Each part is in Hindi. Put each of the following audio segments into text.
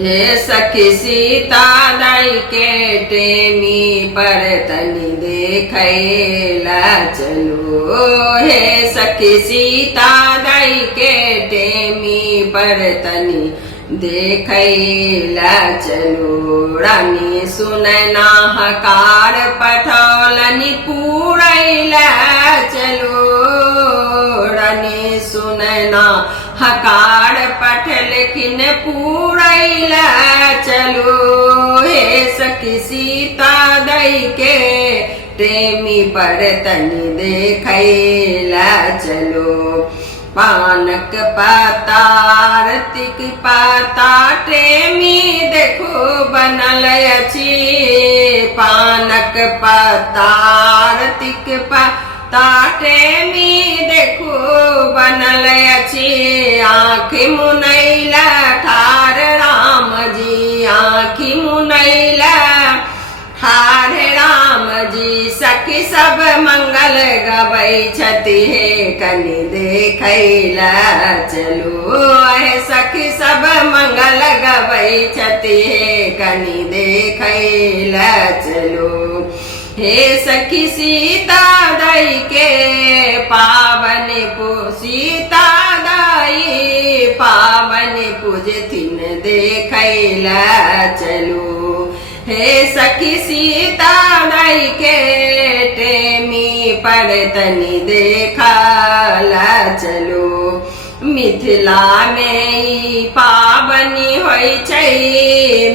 हे सखी सीता दाई के टेमी पर तनी देखैला चलो। हे सखी सीता दाई के टेमी पर तनी देखैला चलो। रानी सुनैना हकार पठौलनी पूरैला चलो। रानी सुनैना हकार पठलखिन पूरैला चलो। हे सखी सीता दई के टेमी पर तनी देखैला चलो। पानक पाता रतिक पाता टेमी देखो बनल अछि। पानक पाता रतिक पाता टेमी देखो बनल अछि। आँखि मुनैला ठार राम जी, आँखि मुनैला ठार राम जी। सखी सब मंगल गबै छथि हे कनि देखैला चलो। हे सखी सब मंगल गबै छथि हे कनि देखैला चलो। हे सखी सीता दाई के पावन सीता दाई पावन पूजथिन देखैला चलो। हे सखी सीता दाई के टेमी पर तनी देखला चलो। मिथिला में ई पाबनी होय छै,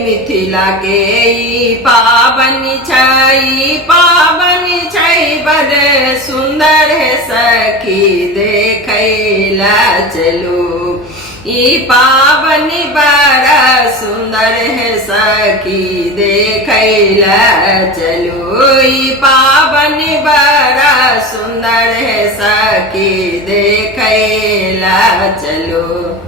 मिथिला के ई पाबनी छै। पाबनी छै बड़ सुंदर है सखी देखैला चलो। ई पाबनी बड़ा सुंदर है सखी देखैला चलो। ई पाबनी बड़ा सुंदर है सखी देखैला चलो।